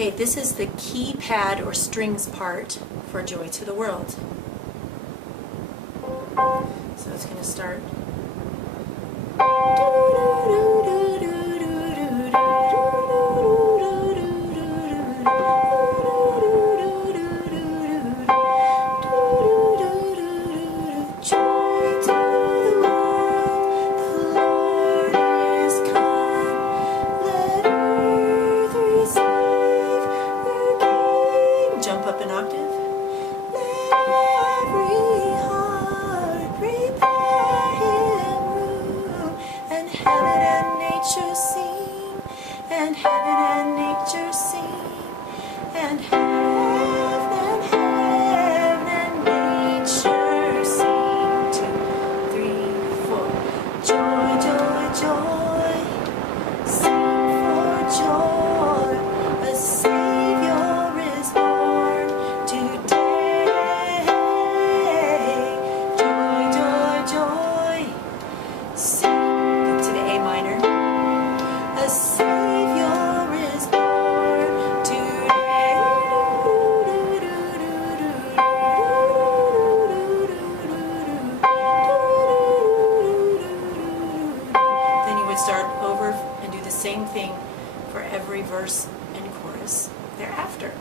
Okay, this is the keypad or strings part for Joy to the World. So it's going to start. Jump up an octave. Let every heart prepare him room, and heaven and nature sing, and heaven and nature sing, and heaven and nature sing. 2, 3, 4. Joy, joy, joy. Sing for joy. A Savior is born today. Joy, joy, joy. Sing to the A minor. A Savior is born today. Then you would start over and do the same thing for every verse and chorus thereafter.